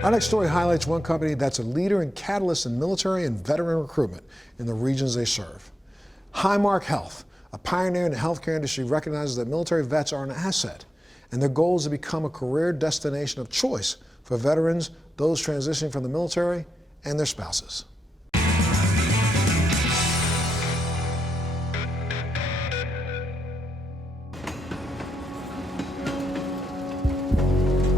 Our next story highlights one company that's a leader and catalyst in military and veteran recruitment in the regions they serve. Highmark Health, a pioneer in the healthcare industry, recognizes that military vets are an asset, and their goal is to become a career destination of choice for veterans, those transitioning from the military, and their spouses.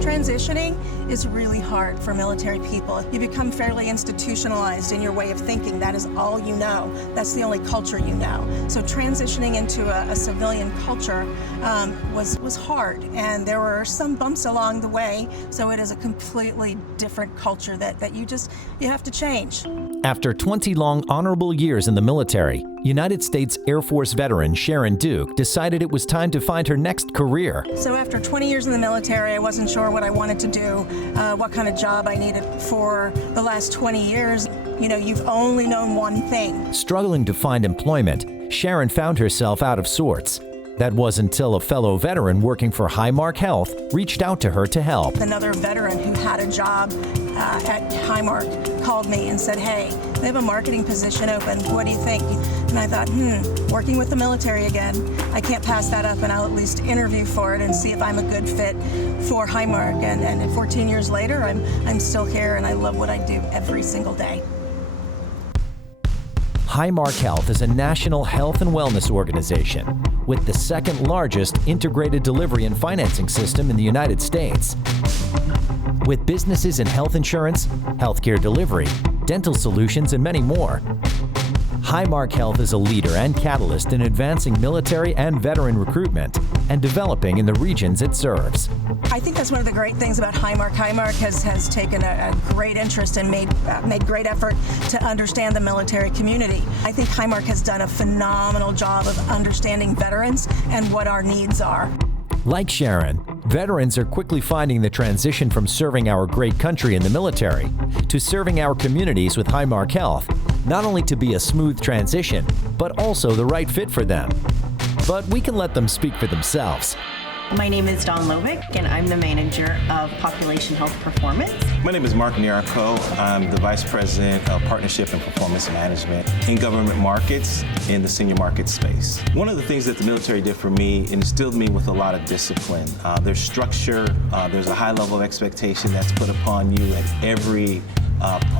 Transitioning is really hard for military people. You become fairly institutionalized in your way of thinking. That is all you know. That's the only culture you know. So transitioning into a civilian culture was hard, and there were some bumps along the way. So it is a completely different culture that you have to change. After 20 long honorable years in the military, United States Air Force veteran Sharon Duke decided it was time to find her next career. So after 20 years in the military, I wasn't sure what I wanted to do, what kind of job I needed. For the last 20 years, you've only known one thing. Struggling to find employment, Sharon found herself out of sorts. That was until a fellow veteran working for Highmark Health reached out to her to help. Another veteran who had a job at Highmark called me and said, "Hey, they have a marketing position open. What do you think?" And I thought, working with the military again, I can't pass that up, and I'll at least interview for it and see if I'm a good fit for Highmark. And 14 years later, I'm still here, and I love what I do every single day. Highmark Health is a national health and wellness organization with the second largest integrated delivery and financing system in the United States. With businesses in health insurance, healthcare delivery, dental solutions, and many more, Highmark Health is a leader and catalyst in advancing military and veteran recruitment and developing in the regions it serves. I think that's one of the great things about Highmark. Highmark has taken a great interest and made great effort to understand the military community. I think Highmark has done a phenomenal job of understanding veterans and what our needs are. Like Sharon, veterans are quickly finding the transition from serving our great country in the military to serving our communities with Highmark Health, not only to be a smooth transition, but also the right fit for them. But we can let them speak for themselves. My name is LOBICK, and I'm the manager of Population Health Performance. My name is NYARKO. I'm the Vice President of Partnership and Performance Management in government markets in the senior market space. One of the things that the military did for me, it instilled me with a lot of discipline. There's structure, there's a high level of expectation that's put upon you at every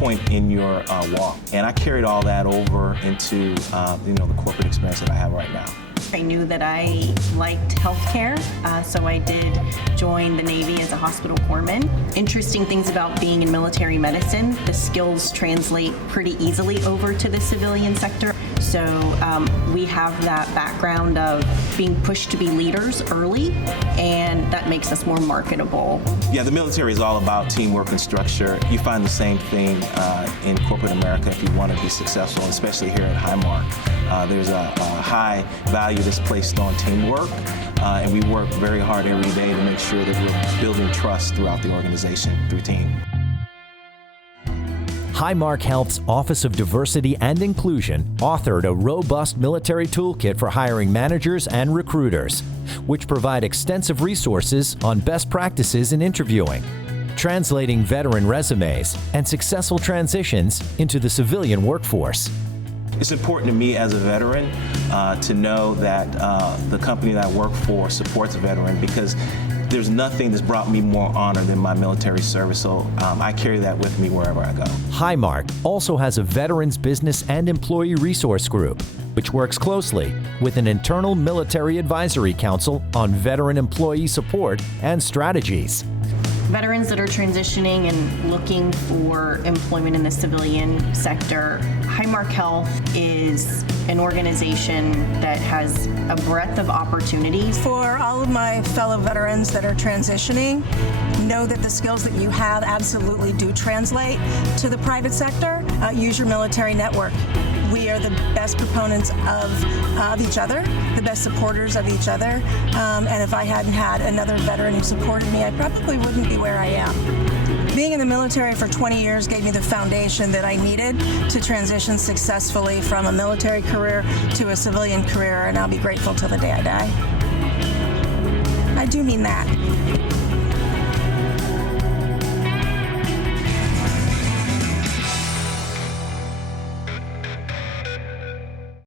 point in your walk. And I carried all that over into the corporate experience that I have right now. I knew that I liked healthcare, so I did join the Navy as a hospital corpsman. Interesting things about being in military medicine, the skills translate pretty easily over to the civilian sector. So we have that background of being pushed to be leaders early, and that makes us more marketable. Yeah, the military is all about teamwork and structure. You find the same thing in corporate America if you want to be successful, especially here at Highmark. There's a high value that's placed on teamwork, and we work very hard every day to make sure that we're building trust throughout the organization through team. Highmark Health's Office of Diversity and Inclusion authored a robust military toolkit for hiring managers and recruiters, which provide extensive resources on best practices in interviewing, translating veteran resumes, and successful transitions into the civilian workforce. It's important to me as a veteran to know that the company that I work for supports a veteran, because there's nothing that's brought me more honor than my military service, so I carry that with me wherever I go. Highmark also has a Veterans Business and Employee Resource Group, which works closely with an internal military advisory council on veteran employee support and strategies. Veterans that are transitioning and looking for employment in the civilian sector, Highmark Health is an organization that has a breadth of opportunities. For all of my fellow veterans that are transitioning, know that the skills that you have absolutely do translate to the private sector. Use your military network. We are the best proponents of each other, the best supporters of each other. And if I hadn't had another veteran who supported me, I probably wouldn't be where I am. Being in the military for 20 years gave me the foundation that I needed to transition successfully from a military career to a civilian career, and I'll be grateful till the day I die. I do mean that.